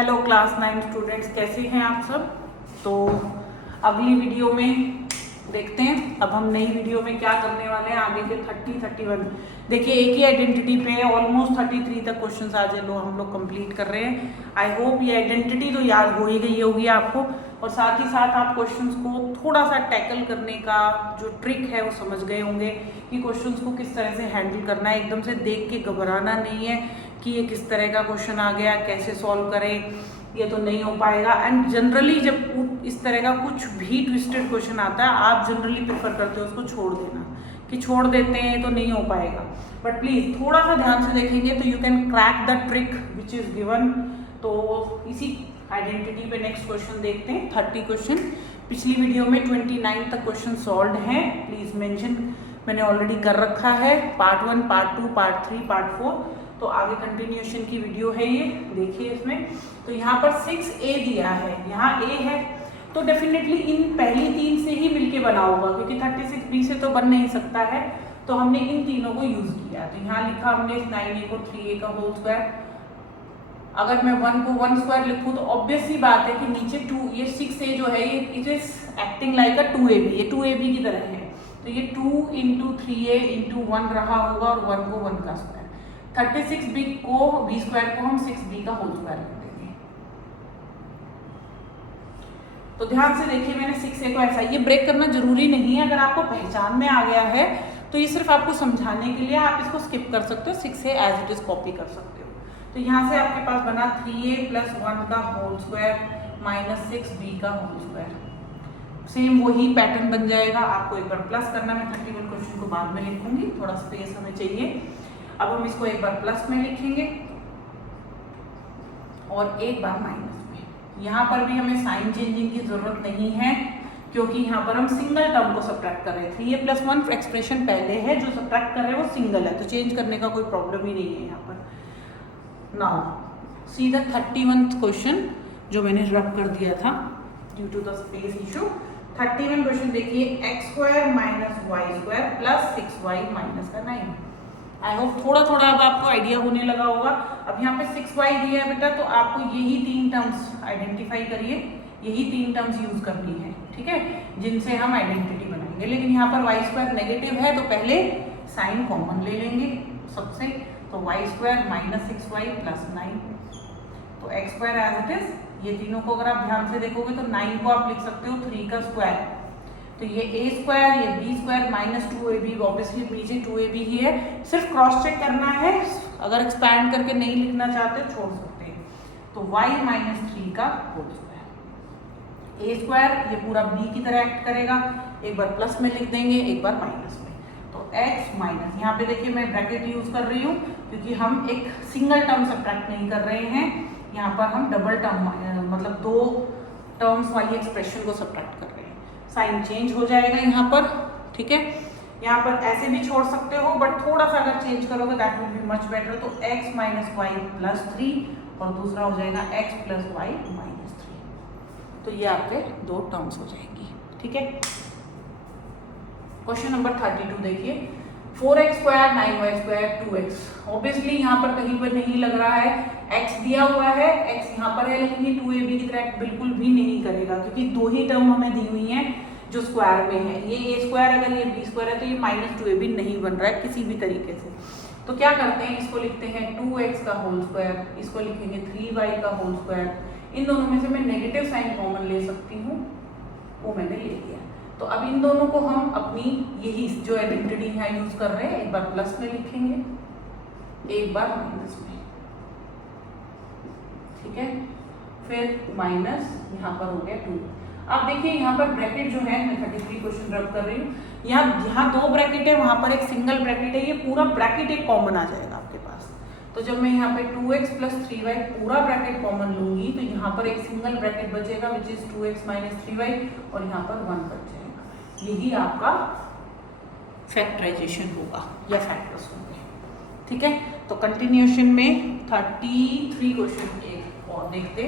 Hello class 9 students, कैसे हैं आप सब। तो अगली वीडियो में देखते हैं अब हम नई वीडियो में क्या करने वाले हैं। आगे के 30, 31 देखिए, एक ही आइडेंटिटी पे ऑलमोस्ट 33 तक क्वेश्चंस आज हम लोग कंप्लीट कर रहे हैं। आई होप ये आइडेंटिटी तो याद हो ही गई होगी आपको, और साथ ही साथ आप क्वेश्चंस को थोड़ा सा टैकल करने का जो ट्रिक है वो समझ गए होंगे कि क्वेश्चंस को किस तरह से हैंडल करना है। एकदम से देख के घबराना नहीं है कि ये किस तरह का क्वेश्चन आ गया, कैसे सॉल्व करें, ये तो नहीं हो पाएगा। एंड जनरली जब इस तरह का कुछ भी ट्विस्टेड क्वेश्चन आता है, आप जनरली प्रेफर करते हो उसको छोड़ देना, कि छोड़ देते हैं तो नहीं हो पाएगा। बट प्लीज थोड़ा सा ध्यान से देखेंगे तो you can crack the trick which is given. तो इसी आइडेंटिटी पे नेक्स्ट क्वेश्चन देखते हैं। 30 क्वेश्चन पिछली वीडियो में 29 तक क्वेश्चन सॉल्व हैं। प्लीज मेंशन मैंने ऑलरेडी कर रखा है, पार्ट 1, पार्ट 2, पार्ट 3, पार्ट 4। तो आगे कंटिन्यूएशन की वीडियो है ये, देखिए इसमें। तो यहाँ पर 6A दिया है, यहाँ A है, तो डेफिनेटली इन पहली 3 से ही मिलके बना होगा, क्योंकि 36B से तो बन नहीं सकता है। तो हमने इन तीनों को यूज किया। तो यहाँ लिखा हमने 9A को 3A का होल स्क्वायर। अगर मैं 1 को 1 स्क्वायर लिखूँ तो ऑब्वियस सी बात है कि नीचे 2, ये 6A जो है ये it is acting like a 2AB, ये 2AB की तरह है। तो ये 2 × 3A × 1 रहा होगा, और 1 को 1 का स्क्वायर। 36B को B स्क्वायर को हम 6B का होल स्क्वायर लिख देंगे। तो ध्यान से देखिए, मैंने 6A को ऐसा, ये ब्रेक करना जरूरी नहीं है। अगर आपको पहचान में आ गया है तो ये सिर्फ आपको समझाने के लिए, आप इसको स्किप कर सकते हो, 6A as it is copy कर सकते हो। तो यहाँ से आपके पास बना 3A + 1 का होल स्क्वायर - 6B का होल स्क्वायर। सेम वही पैटर्न बन जाएगा। आपको एक बार प्लस करना, मैं 31 क्वेश्चन को बाद में लिखूंगी, थोड़ा स्पेस हमें चाहिए। अब हम इसको एक बार प्लस में लिखेंगे और एक बार माइनस में। यहाँ पर भी हमें साइन चेंजिंग की जरूरत नहीं है, क्योंकि यहाँ पर हम सिंगल टर्म को सब्ट्रैक्ट कर रहे हैं। 3A + 1 एक्सप्रेशन पहले है, जो सब्ट्रैक्ट कर रहे हैं वो सिंगल है, तो चेंज करने का कोई प्रॉब्लम ही नहीं है यहाँ पर। Now see the 31th question जो मैंने रब कर दिया था due to the space issue. 31 question देखिए, x² - y² + 6y - 9। I hope थोड़ा थोड़ा अब आपको आइडिया होने लगा होगा। अब यहाँ पे 6y दिया है बेटा, तो आपको यही 3 टर्म्स आइडेंटिफाई करिए, यही 3 टर्म्स यूज करनी है, ठीक है, जिनसे हम आइडेंटिटी बनाएंगे। लेकिन यहाँ पर y² नेगेटिव है, तो पहले साइन कॉमन ले लेंगे सबसे। तो y² - 6y + 9, तो x² एज इट इज। ये तीनों को अगर आप ध्यान से देखोगे तो 9 को आप लिख सकते हो 3 का स्क्वायर। तो ये A², ये B² - 2AB, ऑब्वियसली नीचे 2AB ही है। सिर्फ क्रॉस चेक करना है, अगर एक्सपैंड करके नहीं लिखना चाहते छोड़ सकते हैं। तो y - 3 का होल स्क्वायर। A² ये पूरा B की तरह एक्ट करेगा, एक बार प्लस में लिख देंगे, एक बार माइनस में। तो x माइनस, यहाँ पे देखिए मैं ब्रैकेट यूज कर रही हूँ, क्योंकि हम एक सिंगल टर्म सब्ट्रैक्ट नहीं कर रहे हैं, यहाँ पर हम डबल टर्म मतलब 2 टर्म्स वाली एक्सप्रेशन को सब्ट्रैक्ट कर रहे हैं। साइन चेंज हो जाएगा यहाँ पर, ठीक है। यहाँ पर ऐसे भी छोड़ सकते हो, बट थोड़ा सा अगर चेंज करोगे that will be much better. तो x - y + 3, और दूसरा हो जाएगा x + y - 3। तो ये आपके 2 टर्म्स हो जाएंगी, ठीक है। क्वेश्चन नंबर 32 देखिए, 4x² - 9y² 2x। ऑब्वियसली यहाँ पर कहीं पर नहीं लग रहा है, x दिया हुआ है, x यहाँ पर है, लेकिन ये 2AB की तरह बिल्कुल भी नहीं करेगा, क्योंकि 2 ही टर्म हमें दी हुई हैं जो स्क्वायर में है। ये A², अगर ये B² है तो ये -2AB नहीं बन रहा है किसी भी तरीके से। तो क्या करते हैं, इसको लिखते हैं 2x का होल स्क्वायर, इसको लिखेंगे 3y का होल स्क्वायर। इन दोनों में से मैं नेगेटिव साइन कॉमन ले सकती हूँ, वो मैंने ले लिया। तो अब इन दोनों को हम अपनी यही जो आइडेंटिटी है यूज कर रहे हैं, एक बार प्लस में लिखेंगे, एक बार माइनस में, ठीक है। फिर माइनस, यहाँ पर हो गया 2। अब देखिए यहाँ पर ब्रैकेट जो है, मैं 33 क्वेश्चन रब कर रही हूँ, यहाँ 2 ब्रैकेट है, वहां पर एक सिंगल ब्रैकेट है, ये पूरा ब्रैकेट एक कॉमन आ जाएगा आपके पास। तो जब मैं यहाँ पे 2x + 3y पूरा ब्रैकेट कॉमन लूंगी, तो यहाँ पर एक सिंगल ब्रैकेट बचेगा विच इज 2x - 3y, और यहाँ पर 1 बच जाएगा। यही आपका फैक्टराइजेशन होगा या फैक्टर्स होंगे, ठीक है। तो कंटिन्यूएशन में 33 क्वेश्चन एक और देखते।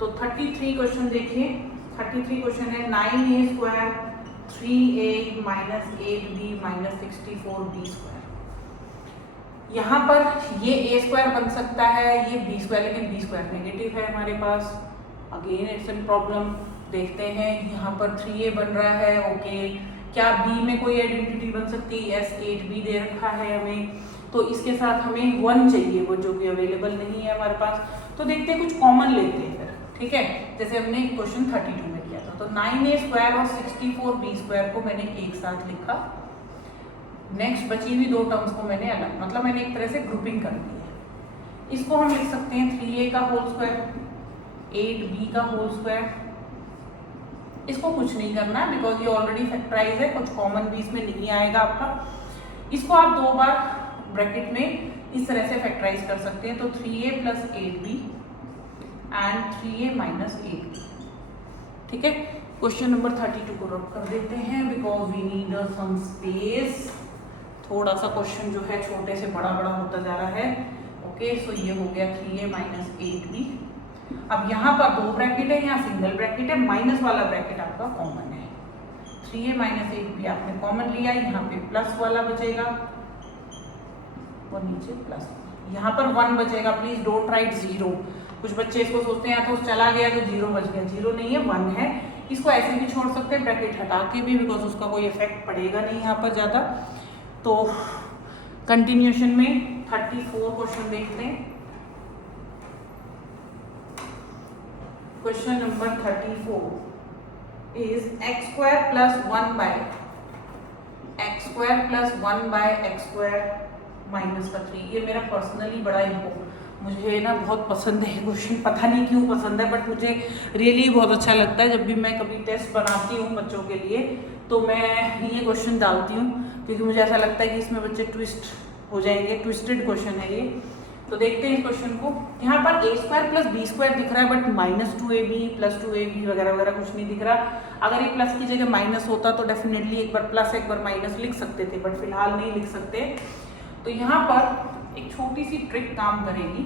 तो 33 क्वेश्चन देखिए, 33 क्वेश्चन है 9A² 3A - 8B - 64B²। यहाँ पर ये ए स्क्वायर बन सकता है, ये बी स्क्वायर, लेकिन बी स्क्वायर नेगेटिव है हमारे पास। Again it's an problem. देखते हैं यहाँ पर 3a बन रहा है, ओके। क्या b में कोई आइडेंटिटी बन सकती है? यस, 8b दे रखा है हमें, तो इसके साथ हमें 1 चाहिए, वो जो कि अवेलेबल नहीं है हमारे पास। तो देखते हैं कुछ कॉमन लेते हैं फिर, ठीक है, जैसे हमने क्वेश्चन 32 में किया था। तो 9a स्क्वायर और 64b स्क्वायर को मैंने एक साथ लिखा। नेक्स्ट बची हुई दो टर्म्स को मैंने अलग, मतलब मैंने एक तरह से ग्रुपिंग कर दी है। इसको हम लिख सकते हैं 3a का होल स्क्वायर, 8b का होल स्क्वायर। इसको कुछ नहीं करना है बिकॉज ये ऑलरेडी फैक्टराइज है, कुछ कॉमन भी इसमें नहीं आएगा आपका। इसको आप दो बार ब्रैकेट में इस तरह से फैक्टराइज कर सकते हैं। तो 3a plus 8b and 3a minus 8b, ठीक है। क्वेश्चन नंबर 32 को रब कर देते हैं because we need some space. थोड़ा सा क्वेश्चन जो है छोटे से बड़ा बड़ा होता जा रहा है, ओके। सो ये हो गया 3a माइनस 8b। अब यहाँ पर दो ब्रैकेट है, यहाँ सिंगल ब्रैकेट है, माइनस वाला ब्रैकेट आपका कॉमन है। 3a माइनस 8b आपने कॉमन लिया, यहाँ पे प्लस वाला बचेगा और नीचे प्लस, यहाँ पर 1 बचेगा। Please don't write 0। कुछ बच्चे इसको सोचते हैं तो चला गया तो 0 बच गया, 0 नहीं है, 1 है। इसको ऐसे भी छोड़ सकते हैं, ब्रैकेट हटा के भी, बिकॉज उसका कोई इफेक्ट पड़ेगा नहीं यहाँ पर ज़्यादा। तो कंटिन्यूएशन में 34 क्वेश्चन देखते हैं। Question number 34 is x square plus 1 by x square plus 1 by x square minus का 3। ये मेरा पर्सनली बड़ा मुझे ना बहुत पसंद है क्वेश्चन, पता नहीं क्यों पसंद है, बट मुझे रियली बहुत अच्छा लगता है। जब भी मैं कभी टेस्ट बनाती हूँ बच्चों के लिए तो मैं ये क्वेश्चन डालती हूँ, क्योंकि मुझे ऐसा लगता है कि इसमें बच्चे ट्विस्ट हो जाएंगे। ट्विस्टेड क्वेश्चन है ये। तो देखते हैं इस क्वेश्चन को। यहाँ पर a square plus b square दिख रहा है, but minus 2ab plus 2ab वगैरह वगैरह कुछ नहीं दिख रहा। अगर ये प्लस की जगह माइनस होता तो डेफिनेटली एक बार प्लस एक बार माइनस लिख सकते थे, बट फिलहाल नहीं लिख सकते। तो यहाँ पर एक छोटी सी ट्रिक काम करेगी।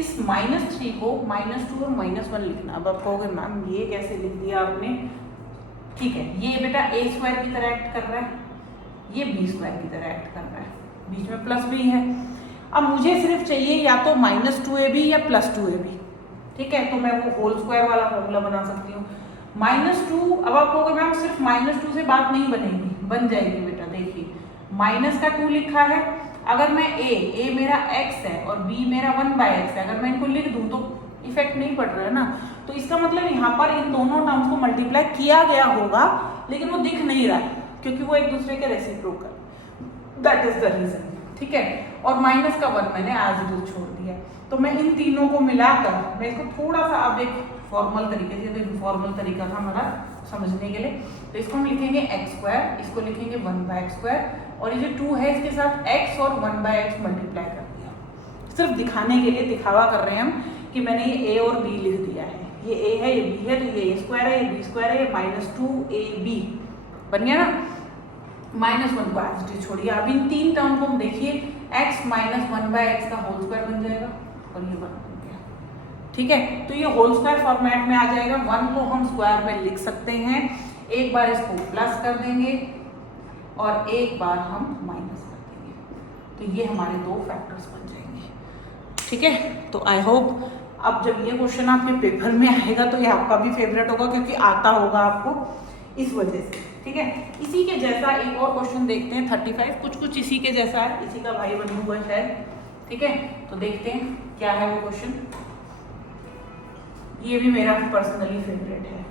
इस -3 को -2 और -1 लिखना। अब आप कहोगे मैम ये कैसे लिख दिया आपने? ठीक है, ये बेटा a स्क्वायर की तरह एक्ट कर रहा है, ये b स्क्वायर की तरह एक्ट कर रहा है, बीच में प्लस भी है। अब मुझे सिर्फ चाहिए या तो -2ab या +2ab, ठीक है। तो मैं वो होल स्क्वायर वाला फॉर्मूला बना सकती हूँ। -2, अब आप कहोगे मैम सिर्फ -2 से बात नहीं बनेगी, बन जाएगी बेटा। देखिए माइनस का 2 लिखा है, अगर मैं a मेरा x है और b मेरा 1/x है, अगर मैं इनको लिख दूं तो इफेक्ट नहीं पड़ रहा है ना। तो इसका मतलब यहाँ पर इन दोनों टर्म्स को मल्टीप्लाई किया गया होगा, लेकिन वो दिख नहीं रहा है क्योंकि वो एक दूसरे के reciprocal, that is the reason, ठीक है। और माइनस का 1 मैंने एज इट इज छोड़ दिया। तो मैं इन तीनों को मिलाकर मैं इसको थोड़ा सा अब एक फॉर्मल तरीके से, तो फॉर्मल तरीका था हमारा समझने के लिए। तो इसको हम लिखेंगे x स्क्वायर, इसको लिखेंगे 1/x स्क्वायर, और ये जो 2 है इसके साथ x और 1/x मल्टीप्लाई कर दिया। सिर्फ दिखाने के लिए, दिखावा कर रहे हैं हम कि मैंने ये a और b लिख दिया है। ये a है, ये b है, तो ये a स्क्वायर है, ये b स्क्वायर है, ये -2ab बन गया ना। -1 को एज इट इज छोड़िए। अब इन तीन टर्म को हम देखिए, x माइनस 1/x का होल स्क्वायर बन जाएगा और ये 1 बन गया, ठीक है। तो ये होल स्क्वायर फॉर्मेट में आ जाएगा। 1 को हम स्क्वायर में लिख सकते हैं, एक बार इसको प्लस कर देंगे और एक बार हम माइनस कर देंगे, तो ये हमारे दो फैक्टर्स बन जाएंगे, ठीक है। तो आई होप अब जब ये क्वेश्चन आपके पेपर में आएगा तो ये आपका भी फेवरेट होगा, क्योंकि आता होगा आपको इस वजह से, ठीक है। इसी के जैसा एक और क्वेश्चन देखते हैं 35, कुछ इसी के जैसा है, इसी का भाई बना हुआ है, ठीक है। तो देखते हैं क्या है वो क्वेश्चन। ये भी मेरा पर्सनली फेवरेट है,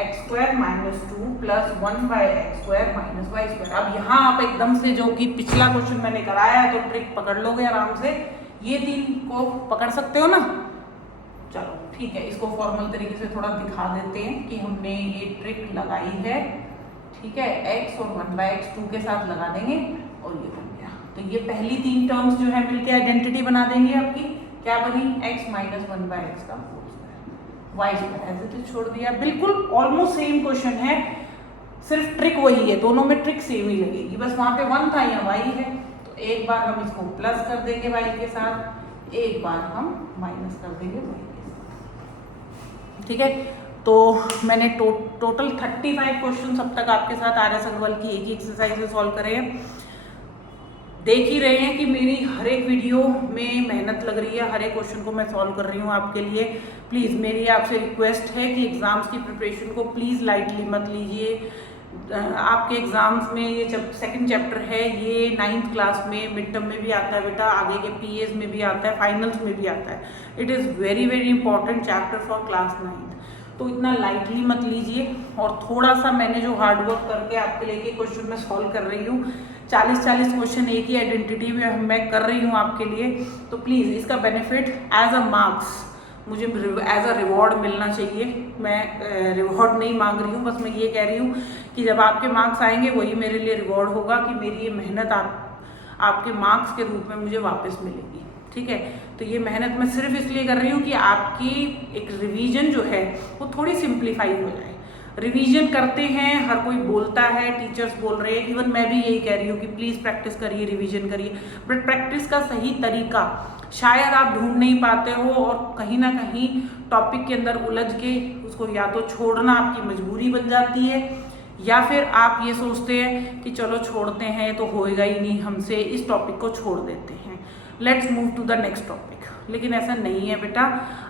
x square -2 plus 1/x square minus y square. अब यहाँ आप एकदम से, जो कि पिछला क्वेश्चन मैंने कराया है, तो ट्रिक पकड़ लोगे आराम से, ये तीन को पकड़ सकते हो ना। चलो ठीक है, इसको फॉर्मल तरीके से थोड़ा दिखा देते हैं कि हमने ये ट्रिक लगाई है, ठीक है। x और 1/x 2 के साथ लगा देंगे और ये बन गया। तो ये पहली तीन टर्म्स जो है मिलके आइडेंटिटी बना देंगे आपकी। क्या बनी? x माइनस 1/x का होल स्क्वायर, y स्क्वायर ऐसे तो छोड़ दिया। बिल्कुल ऑलमोस्ट सेम क्वेश्चन है, सिर्फ ट्रिक वही है, दोनों में ट्रिक सेम ही लगेगी, बस वहां पे 1 था, यहाँ y है। तो एक बार हम इसको प्लस कर देंगे y के साथ, एक बार हम माइनस कर देंगे y के साथ, ठीक है। तो मैंने टोटल 35 क्वेश्चन अब तक आपके साथ आर्यस अग्रवाल की एक ही एक्सरसाइज से सॉल्व करे हैं। देख ही रहे हैं कि मेरी हर एक वीडियो में मेहनत लग रही है, हर एक क्वेश्चन को मैं सॉल्व कर रही हूँ आपके लिए। प्लीज़ मेरी आपसे रिक्वेस्ट है कि एग्ज़ाम्स की प्रिपरेशन को प्लीज़ लाइटली मत लीजिए। आपके एग्ज़ाम्स में ये सेकंड चैप्टर है, ये 9th क्लास में मिड टर्म में भी आता है बेटा, आगे के पीएस में भी आता है, फाइनल्स में भी आता है। It is very very important chapter for class 9th, तो इतना लाइटली मत लीजिए। और थोड़ा सा मैंने जो हार्डवर्क करके आपके लिए क्वेश्चन में सॉल्व कर रही हूँ, 40-40 क्वेश्चन एक ही आइडेंटिटी में मैं कर रही हूँ आपके लिए, तो प्लीज़ इसका बेनिफिट एज अ मार्क्स मुझे एज अ रिवॉर्ड मिलना चाहिए। मैं रिवॉर्ड नहीं मांग रही हूँ, बस मैं ये कह रही हूँ कि जब आपके मार्क्स आएंगे वही मेरे लिए रिवॉर्ड होगा कि मेरी ये मेहनत आपके मार्क्स के रूप में मुझे वापस मिलेगी। ठीक है, तो ये मेहनत मैं सिर्फ इसलिए कर रही हूँ कि आपकी एक रिवीजन जो है वो थोड़ी सिंप्लीफाई हो जाए। रिवीजन करते हैं, हर कोई बोलता है, टीचर्स बोल रहे हैं, इवन मैं भी यही कह रही हूँ कि प्लीज़ प्रैक्टिस करिए, रिवीजन करिए, बट प्रैक्टिस का सही तरीका शायद आप ढूंढ नहीं पाते हो, और कहीं ना कहीं टॉपिक के अंदर उलझ के उसको या तो छोड़ना आपकी मजबूरी बन जाती है, या फिर आप ये सोचते हैं कि चलो छोड़ते हैं तो होएगा ही नहीं हमसे, इस टॉपिक को छोड़ देते हैं, let's move to the next topic. लेकिन ऐसा नहीं है बेटा,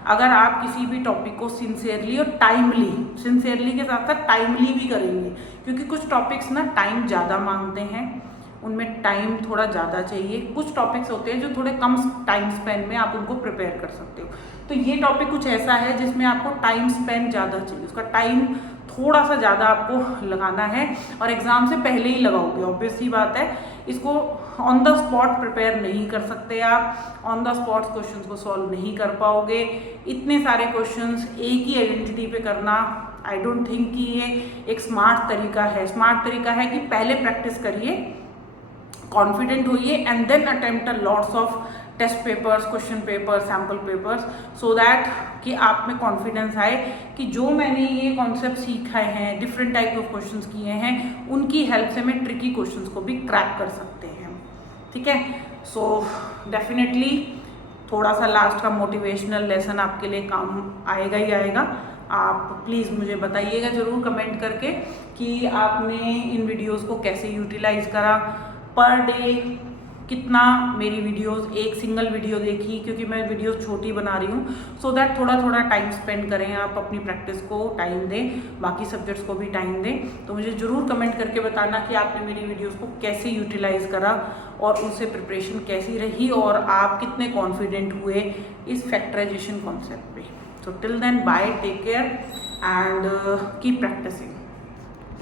अगर आप किसी भी टॉपिक को सिंसियरली और टाइमली, सिंसियरली के साथ साथ टाइमली भी करेंगे, क्योंकि कुछ टॉपिक्स ना टाइम ज़्यादा मांगते हैं, उनमें टाइम थोड़ा ज़्यादा चाहिए। कुछ टॉपिक्स होते हैं जो थोड़े कम टाइम स्पेन में आप उनको प्रिपेयर कर सकते हो, तो ये टॉपिक कुछ ऐसा है जिसमें आपको टाइम स्पेन ज़्यादा चाहिए, उसका टाइम थोड़ा सा ज़्यादा आपको लगाना है, और एग्ज़ाम से पहले ही लगाओगे, ऑब्वियस सी बात है। इसको ऑन द स्पॉट प्रिपेयर नहीं कर सकते आप, ऑन द स्पॉट क्वेश्चंस को सॉल्व नहीं कर पाओगे। इतने सारे क्वेश्चंस एक ही आइडेंटिटी पे करना, आई डोंट थिंक कि ये एक स्मार्ट तरीका है। स्मार्ट तरीका है कि पहले प्रैक्टिस करिए, कॉन्फिडेंट होइए, and then attempt a lots of test papers, question papers, sample papers, so that कि आप में कॉन्फिडेंस आए कि जो मैंने ये कॉन्सेप्ट सीखा है, डिफरेंट टाइप ऑफ क्वेश्चंस किए हैं, उनकी हेल्प से मैं ट्रिकी क्वेश्चंस को भी क्रैक कर सकते हैं। ठीक है, सो डेफिनेटली थोड़ा सा लास्ट का मोटिवेशनल लेसन आपके लिए काम आएगा ही आएगा। आप प्लीज़ मुझे बताइएगा ज़रूर कमेंट करके कि आपने इन वीडियोज़ को कैसे यूटिलाइज करा, पर डे कितना मेरी वीडियोस, एक सिंगल वीडियो देखी, क्योंकि मैं वीडियोस छोटी बना रही हूँ, सो दैट थोड़ा थोड़ा टाइम स्पेंड करें, आप अपनी प्रैक्टिस को टाइम दें, बाकी सब्जेक्ट्स को भी टाइम दें। तो मुझे ज़रूर कमेंट करके बताना कि आपने मेरी वीडियोस को कैसे यूटिलाइज करा और उनसे प्रिपरेशन कैसी रही, और आप कितने कॉन्फिडेंट हुए इस फैक्टराइजेशन कॉन्सेप्ट पे। So till then bye, take care and keep practising.